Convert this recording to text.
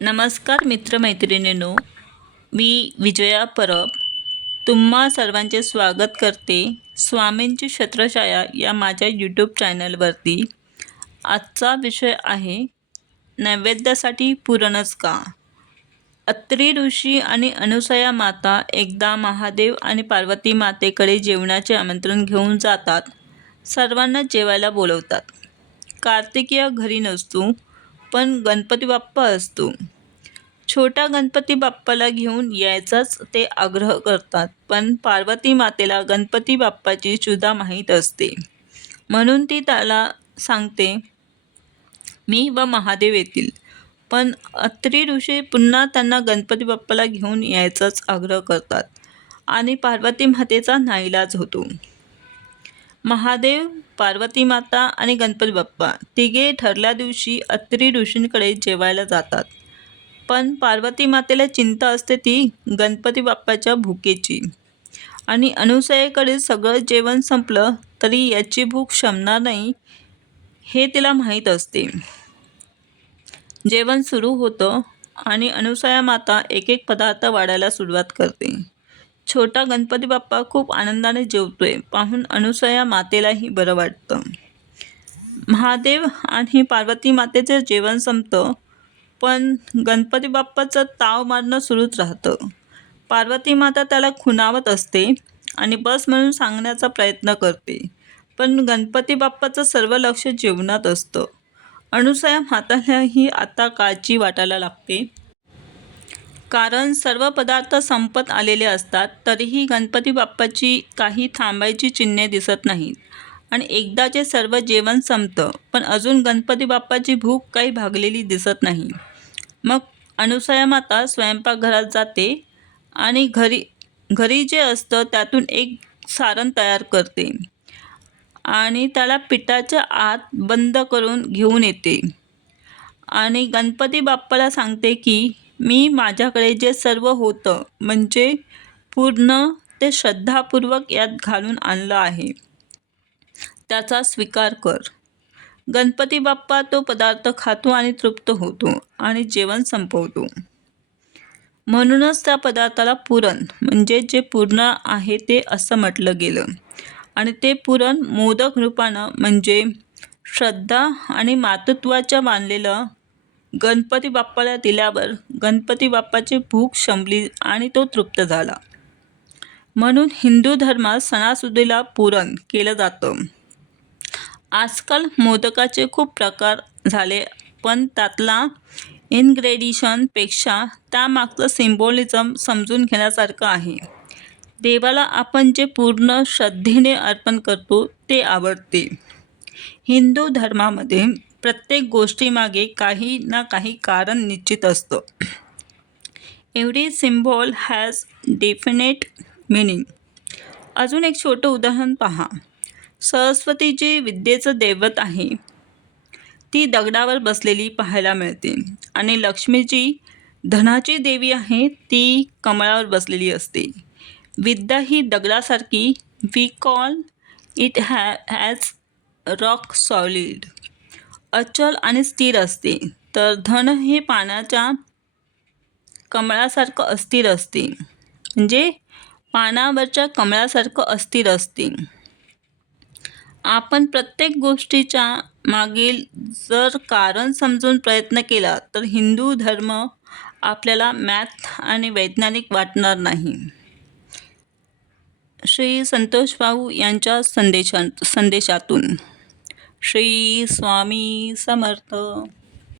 नमस्कार मित्रमैत्रिणींनो मी विजया परब. तुम्हा सर्वांचे स्वागत करते स्वामींची छत्रछाया या माझ्या यूट्यूब चॅनलवरती आजचा विषय आहे नैवेद्यासाठी पुरणच का? अत्री ऋषी आणि अनुसया माता एकदा महादेव आणि पार्वती मातेकडे जेवणाचे आमंत्रण घेऊन जातात. सर्वांना जेवायला बोलवतात. कार्तिकीय घरी नसतो. पण गणपती बाप्पा असतो. छोटा गणपती बाप्पाला घेऊन यायचाच ते आग्रह करतात पण पार्वती मातेला गणपती बाप्पाची सुद्धा माहीत असते. म्हणून ती त्याला सांगते मी व महादेव येतील पण अत्री ऋषी पुन्हा त्यांना गणपती बाप्पाला घेऊन यायचाच आग्रह करतात आणि पार्वती मातेचा नाईलाज होतो. महादेव पार्वती माता आणि गणपती बाप्पा तिघे ठरल्या दिवशी अत्री ऋषींकडे जेवायला जातात. पण पार्वती मातेला चिंता असते ती गणपती बाप्पाच्या भुकेची. आणि अनुसयाकडे सगळं जेवण संपलं तरी याची भूक शमणार नाही हे तिला माहीत असते. जेवण सुरू होतं आणि अनुसया माता एक एक पदार्थ वाढायला सुरुवात करते. छोटा गणपती बाप्पा खूप आनंदाने जेवतोय. पाहून अनुसया मातेलाही बरं वाटतं. महादेव आणि पार्वती मातेचं जेवण संपतं पण गणपती बाप्पाचं ताव मारणं सुरूच राहतं. पार्वती माता त्याला खुणावत असते आणि बस म्हणून सांगण्याचा प्रयत्न करते पण गणपती बाप्पाचं सर्व लक्ष जेवणात असतं. अनुसया मातालाही आता काळजी वाटायला लागते. कारण सर्व पदार्थ संपत आलेले असतात तरीही गणपती बाप्पाची काही थांबायची चिन्हे दिसत नाहीत. आणि एकदाचे सर्व जेवण संपतं पण अजून गणपती बाप्पाची भूक काही भागलेली दिसत नाही. मग अनुसया माता स्वयंपाकघरात जाते आणि घरी घरी जे असतं त्यातून एक सारण तयार करते आणि त्याला पिठाच्या आत बंद करून घेऊन येते. आणि गणपती बाप्पाला सांगते की मी माझ्याकडे जे सर्व होतं म्हणजे पूर्ण ते श्रद्धापूर्वक यात घालून आणलं आहे. त्याचा स्वीकार कर. गणपती बाप्पा तो पदार्थ खातो आणि तृप्त होतो आणि जेवण संपवतो. म्हणूनच त्या पदार्थाला पुरण म्हणजे जे पूर्ण आहे ते असं म्हटलं गेलं. आणि ते पुरण मोदक रूपानं म्हणजे श्रद्धा आणि मातृत्वाच्या मानलेलं गणपती बाप्पाला दिल्यावर गणपती बाप्पाची भूक शमली आणि तो तृप्त झाला. म्हणून हिंदू धर्मात सणासुदीला पुरण केलं जातं. आजकाल मोदकाचे खूप प्रकार झाले पण त्यातला इन्ग्रेडिशनपेक्षा त्यामागचं सिम्बॉलिझम समजून घेण्यासारखं आहे. देवाला आपण जे पूर्ण श्रद्धेने अर्पण करतो ते आवडते. हिंदू धर्मामध्ये प्रत्येक गोष्टीमागे काही ना काही कारण निश्चित असतं. Every symbol has definite meaning अजून एक छोटं उदाहरण पहा. सरस्वती जी विद्येचं दैवत आहे. ती दगडावर बसलेली पाहायला मिळते. आणि लक्ष्मीजी धनाची देवी आहे ती कमळावर बसलेली असते. विद्या ही दगडासारखी we call it ha has rock solid अचल आणि स्थिर असते. तर धन हे पानाच्या कमळासारखं अस्थिर असते. म्हणजे पानावरच्या कमळासारखं अस्थिर असते. आपण प्रत्येक गोष्टीच्या मागील जर कारण समजून प्रयत्न केला तर हिंदू धर्म आपल्याला मॅथ आणि वैज्ञानिक वाटणार नाही. श्री संतोष भाऊ यांच्या संदेशा संदेशातून. श्री स्वामी समर्थ.